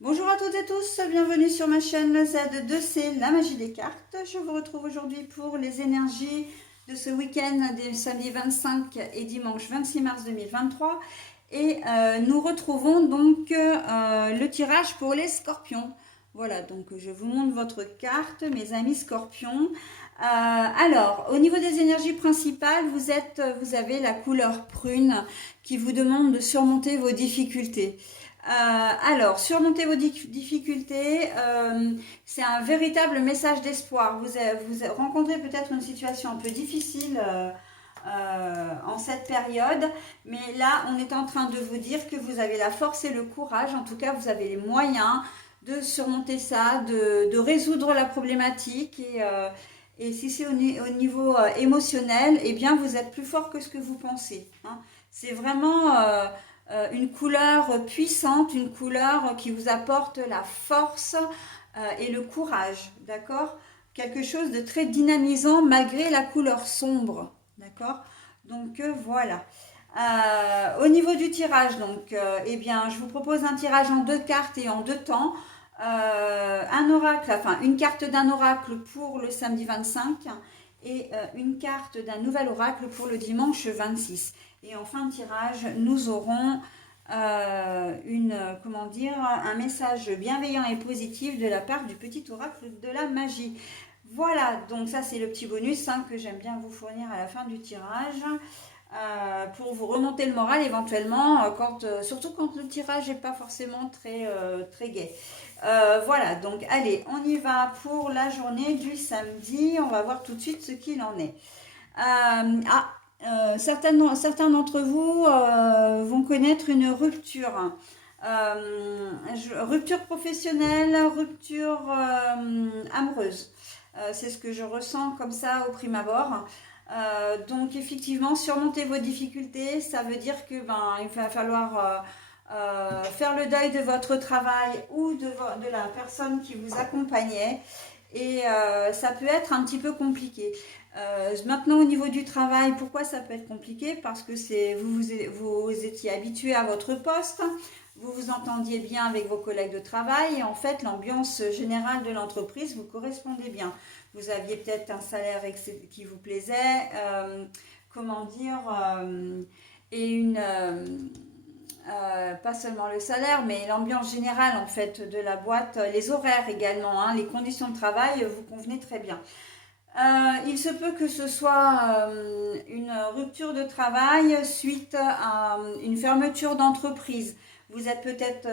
Bonjour à toutes et tous, bienvenue sur ma chaîne Z2C, la magie des cartes. Je vous retrouve aujourd'hui pour les énergies de ce week-end des samedi 25 et dimanche 26 mars 2023. Et nous retrouvons donc le tirage pour les scorpions. Voilà, donc je vous montre votre carte, mes amis scorpions. Alors, au niveau des énergies principales, vous avez la couleur prune qui vous demande de surmonter vos difficultés. Alors, surmonter vos difficultés, c'est un véritable message d'espoir. Vous rencontrez peut-être une situation un peu difficile en cette période, mais là, on est en train de vous dire que vous avez la force et le courage. En tout cas, vous avez les moyens de surmonter ça, de résoudre la problématique. Et si c'est au niveau émotionnel, eh bien, vous êtes plus fort que ce que vous pensez, hein. C'est vraiment une couleur puissante, une couleur qui vous apporte la force et le courage, d'accord? Quelque chose de très dynamisant malgré la couleur sombre, d'accord? Donc voilà. Au niveau du tirage, donc, eh bien, je vous propose un tirage en deux cartes et en deux temps. Un oracle, enfin une carte d'un oracle pour le samedi 25 et une carte d'un nouvel oracle pour le dimanche 26. Et en fin de tirage, nous aurons comment dire, un message bienveillant et positif de la part du petit oracle de la magie. Voilà, donc ça c'est le petit bonus que j'aime bien vous fournir à la fin du tirage. Pour vous remonter le moral éventuellement, surtout quand le tirage n'est pas forcément très gai. Voilà, donc allez, on y va pour la journée du samedi. On va voir tout de suite ce qu'il en est. Certains d'entre vous vont connaître une rupture. Rupture professionnelle, rupture amoureuse. C'est ce que je ressens comme ça au prime abord. Donc effectivement, surmonter vos difficultés, ça veut dire que il va falloir faire le deuil de votre travail ou de la personne qui vous accompagnait. Et ça peut être un petit peu compliqué. Maintenant, au niveau du travail, pourquoi ça peut être compliqué? Parce que vous étiez habitué à votre poste, vous vous entendiez bien avec vos collègues de travail et en fait, l'ambiance générale de l'entreprise vous correspondait bien. Vous aviez peut-être un salaire qui vous plaisait, comment dire, et pas seulement le salaire, mais l'ambiance générale en fait de la boîte, les horaires également, hein, les conditions de travail vous convenaient très bien. Il se peut que ce soit une rupture de travail suite à une fermeture d'entreprise. Vous êtes peut-être,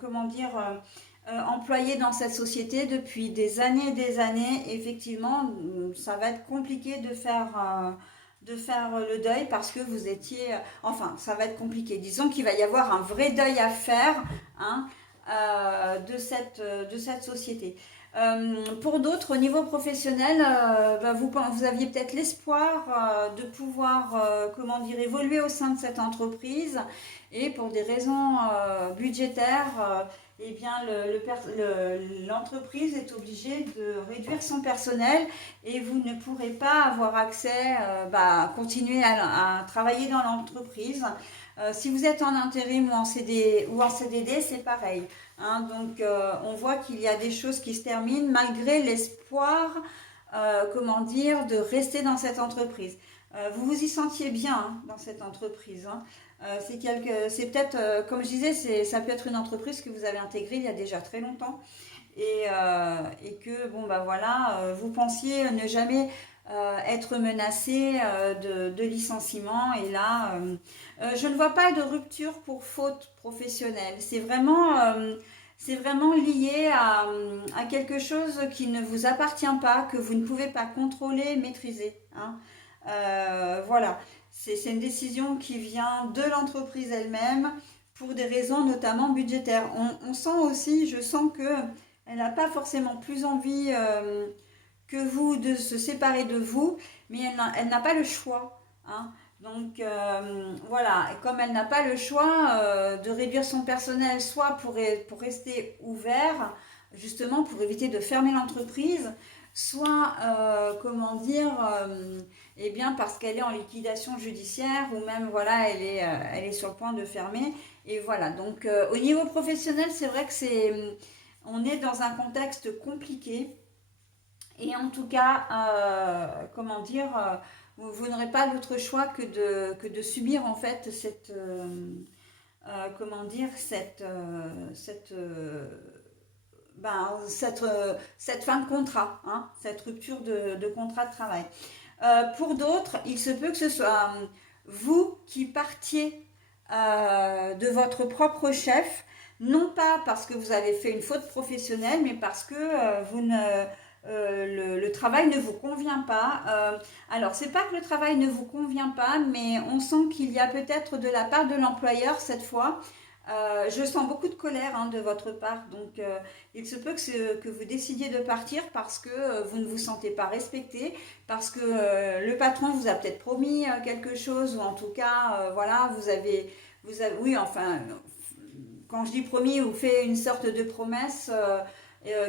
comment dire, employé dans cette société depuis des années et des années. Effectivement, ça va être compliqué de faire le deuil parce que vous étiez... Enfin, ça va être compliqué. Disons qu'il va y avoir un vrai deuil à faire, hein, de cette société. Pour d'autres, au niveau professionnel, vous aviez peut-être l'espoir de pouvoir, comment dire, évoluer au sein de cette entreprise et pour des raisons budgétaires, eh bien, l'entreprise est obligée de réduire son personnel et vous ne pourrez pas avoir accès, continuer à travailler dans l'entreprise. Si vous êtes en intérim ou en CDD, c'est pareil. Hein, donc on voit qu'il y a des choses qui se terminent malgré l'espoir, comment dire, de rester dans cette entreprise. Vous vous y sentiez bien, hein, dans cette entreprise, hein. C'est peut-être, comme je disais, ça peut être une entreprise que vous avez intégrée il y a déjà très longtemps et que vous pensiez ne jamais être menacé de licenciement. Et là, je ne vois pas de rupture pour faute professionnelle. C'est vraiment lié à quelque chose qui ne vous appartient pas, que vous ne pouvez pas contrôler, maîtriser, hein. Voilà, c'est une décision qui vient de l'entreprise elle-même pour des raisons notamment budgétaires. On sent aussi, je sens que elle n'a pas forcément plus envie que vous de se séparer de vous, mais elle n'a pas le choix, hein. Donc voilà, et comme elle n'a pas le choix de réduire son personnel, soit pour rester ouvert, justement pour éviter de fermer l'entreprise, soit, comment dire, eh bien parce qu'elle est en liquidation judiciaire ou même voilà, elle est sur le point de fermer Et voilà, donc au niveau professionnel, c'est vrai que on est dans un contexte compliqué. Et en tout cas, comment dire, vous n'aurez pas d'autre choix que de subir en fait comment dire, cette fin de contrat, hein, cette rupture de contrat de travail. Pour d'autres, il se peut que ce soit vous qui partiez de votre propre chef, non pas parce que vous avez fait une faute professionnelle, mais parce que vous ne, le travail ne vous convient pas. Alors, c'est pas que le travail ne vous convient pas, mais on sent qu'il y a peut-être de la part de l'employeur cette fois. Je sens beaucoup de colère hein, de votre part, donc il se peut que vous décidiez de partir parce que vous ne vous sentez pas respecté, parce que le patron vous a peut-être promis quelque chose, ou en tout cas, voilà, oui, enfin, quand je dis promis ou fait une sorte de promesse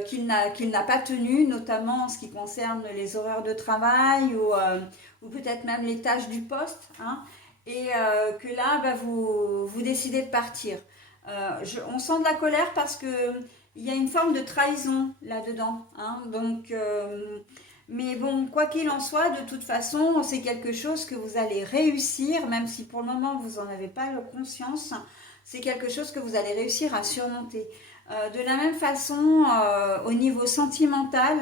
qu'il n'a pas tenue, notamment en ce qui concerne les horaires de travail ou peut-être même les tâches du poste, hein, et que là, bah, vous décidez de partir. On sent de la colère parce que il y a une forme de trahison là-dedans, hein, donc mais bon, quoi qu'il en soit, de toute façon, c'est quelque chose que vous allez réussir, même si pour le moment vous n'en avez pas conscience, c'est quelque chose que vous allez réussir à surmonter. De la même façon, au niveau sentimental,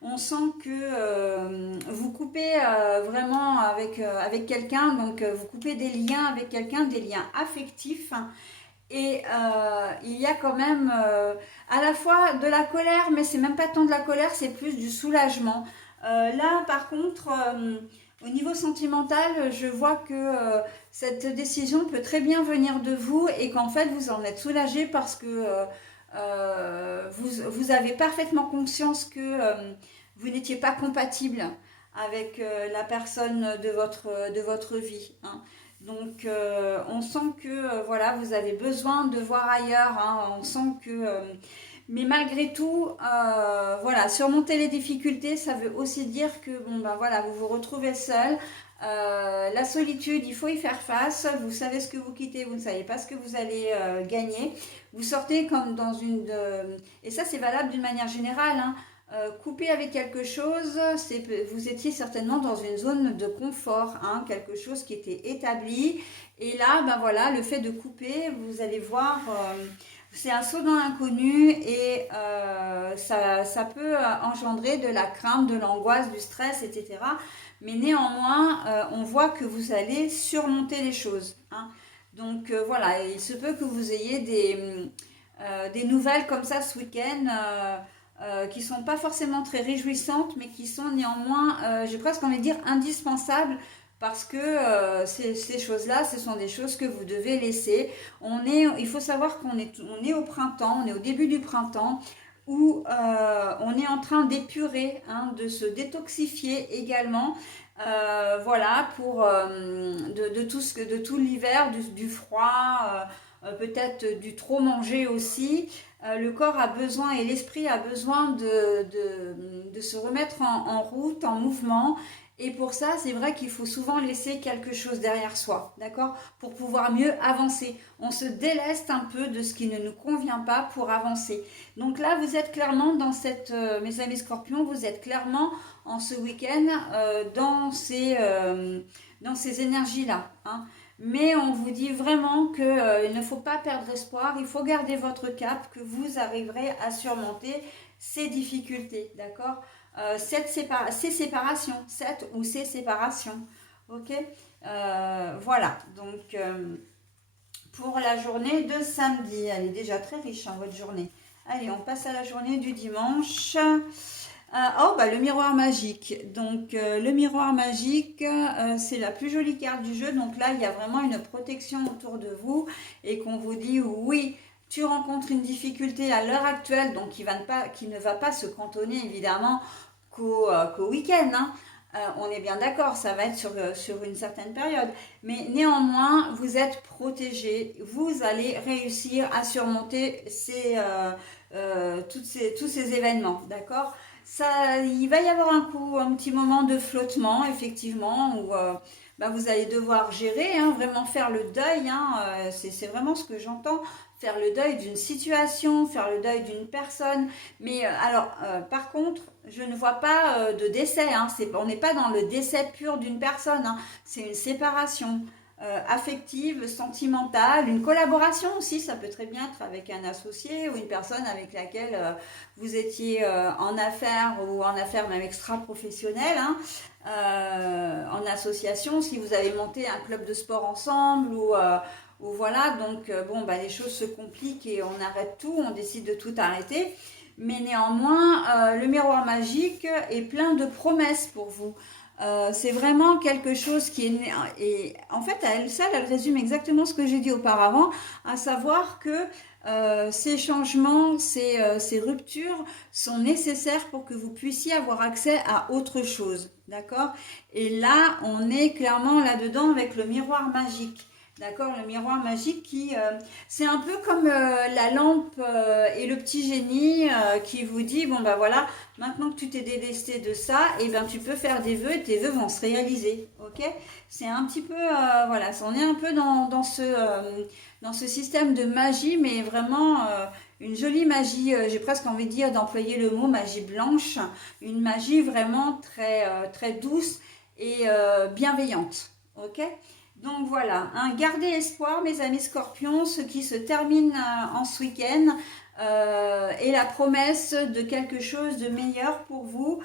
on sent que vous coupez vraiment avec quelqu'un, donc vous coupez des liens avec quelqu'un, des liens affectifs. Et il y a quand même à la fois de la colère, mais c'est même pas tant de la colère, c'est plus du soulagement. Là, par contre, au niveau sentimental, je vois que cette décision peut très bien venir de vous et qu'en fait, vous en êtes soulagé parce que vous avez parfaitement conscience que vous n'étiez pas compatible avec la personne de votre vie, hein. Donc, on sent que voilà, vous avez besoin de voir ailleurs, hein. On sent que mais malgré tout, voilà, surmonter les difficultés, ça veut aussi dire que bon ben voilà, vous vous retrouvez seul. La solitude, il faut y faire face. Vous savez ce que vous quittez, vous ne savez pas ce que vous allez gagner. Vous sortez comme dans et ça c'est valable d'une manière générale, hein. Couper avec quelque chose, vous étiez certainement dans une zone de confort, hein, quelque chose qui était établi. Et là, ben voilà, le fait de couper, vous allez voir, c'est un saut dans l'inconnu et ça peut engendrer de la crainte, de l'angoisse, du stress, etc. Mais néanmoins, on voit que vous allez surmonter les choses, hein. Donc voilà, il se peut que vous ayez des nouvelles comme ça ce week-end qui ne sont pas forcément très réjouissantes, mais qui sont néanmoins, j'ai presque envie de dire, indispensables parce que ces choses-là, ce sont des choses que vous devez laisser. Il faut savoir on est au printemps, on est au début du printemps, où on est en train d'épurer, hein, de se détoxifier également. Voilà, pour de tout l'hiver, du froid, peut-être du trop manger aussi. Le corps a besoin et l'esprit a besoin de se remettre en route, en mouvement. Et pour ça, c'est vrai qu'il faut souvent laisser quelque chose derrière soi, d'accord? Pour pouvoir mieux avancer. On se déleste un peu de ce qui ne nous convient pas pour avancer. Donc là, vous êtes clairement mes amis scorpions, vous êtes clairement en ce week-end dans ces énergies-là, hein. Mais on vous dit vraiment qu'il ne faut pas perdre espoir, il faut garder votre cap, que vous arriverez à surmonter ces difficultés, d'accord? Ces séparations, ok? Voilà, donc pour la journée de samedi, elle est déjà très riche, hein, votre journée. Allez, on passe à la journée du dimanche. Le miroir magique. Donc, le miroir magique, c'est la plus jolie carte du jeu. Donc là, il y a vraiment une protection autour de vous et qu'on vous dit oui, tu rencontres une difficulté à l'heure actuelle, donc qui ne va pas se cantonner évidemment qu'au week-end, hein. On est bien d'accord, ça va être sur une certaine période. Mais néanmoins, vous êtes protégé. Vous allez réussir à surmonter tous ces événements, d'accord? Il va y avoir un petit moment de flottement, effectivement, où bah, vous allez devoir gérer, hein, vraiment faire le deuil, hein, c'est vraiment ce que j'entends, faire le deuil d'une situation, faire le deuil d'une personne. Mais alors, par contre, je ne vois pas de décès, hein, on n'est pas dans le décès pur d'une personne, hein, c'est une séparation. Affective, sentimentale, une collaboration aussi, ça peut très bien être avec un associé ou une personne avec laquelle vous étiez en affaires ou en affaires même extra-professionnelles, hein, en association, si vous avez monté un club de sport ensemble ou voilà, donc bon, bah, les choses se compliquent et on arrête tout, on décide de tout arrêter. Mais néanmoins, le miroir magique est plein de promesses pour vous. C'est vraiment quelque chose qui est... Et en fait, à elle seule, elle résume exactement ce que j'ai dit auparavant, à savoir que ces changements, ces ruptures sont nécessaires pour que vous puissiez avoir accès à autre chose. D'accord? Et là, on est clairement là-dedans avec le miroir magique. D'accord, le miroir magique qui, c'est un peu comme la lampe et le petit génie qui vous dit, bon ben voilà, maintenant que tu t'es délesté de ça, et ben tu peux faire des vœux et tes vœux vont se réaliser, ok? C'est un petit peu, voilà, on est un peu dans ce système de magie, mais vraiment une jolie magie, j'ai presque envie de dire d'employer le mot magie blanche, une magie vraiment très douce et bienveillante, ok? Donc voilà, hein, gardez espoir mes amis scorpions, ce qui se termine en ce week-end est la promesse de quelque chose de meilleur pour vous,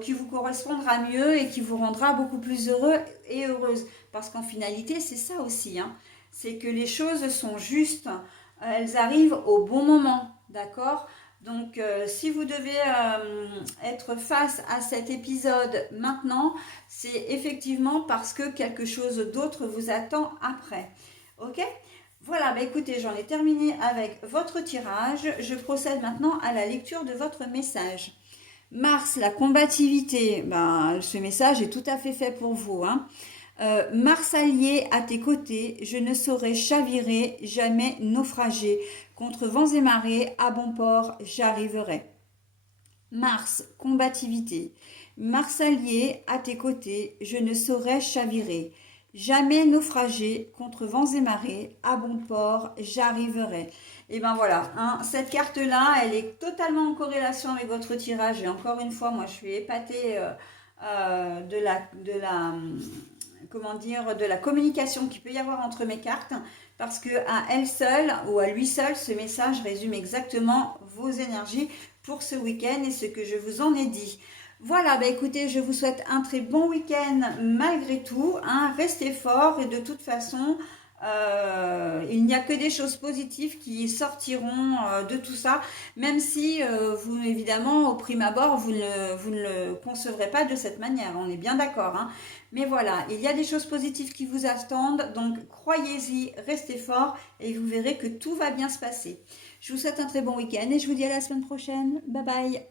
qui vous correspondra mieux et qui vous rendra beaucoup plus heureux et heureuse. Parce qu'en finalité, c'est ça aussi, hein, c'est que les choses sont justes, elles arrivent au bon moment, d'accord ? Donc, si vous devez être face à cet épisode maintenant, c'est effectivement parce que quelque chose d'autre vous attend après. Ok ? Voilà, bah écoutez, j'en ai terminé avec votre tirage. Je procède maintenant à la lecture de votre message. Mars, la combativité, bah, ce message est tout à fait fait pour vous, hein. Mars allié à tes côtés, je ne saurais chavirer, jamais naufrager. Contre vents et marées, à bon port, j'arriverai. Mars, combativité. Mars allié à tes côtés, je ne saurais chavirer. Jamais naufrager, contre vents et marées, à bon port, j'arriverai. Et ben voilà, hein, cette carte-là, elle est totalement en corrélation avec votre tirage. Et encore une fois, moi, je suis épatée comment dire, de la communication qu'il peut y avoir entre mes cartes, parce que à elle seule ou à lui seul, ce message résume exactement vos énergies pour ce week-end et ce que je vous en ai dit. Voilà, bah écoutez, je vous souhaite un très bon week-end malgré tout, hein, restez forts et de toute façon, il n'y a que des choses positives qui sortiront de tout ça, même si vous, évidemment, au prime abord, vous ne le concevrez pas de cette manière, on est bien d'accord, hein. Mais voilà, il y a des choses positives qui vous attendent, donc croyez-y, restez forts et vous verrez que tout va bien se passer. Je vous souhaite un très bon week-end et je vous dis à la semaine prochaine. Bye bye.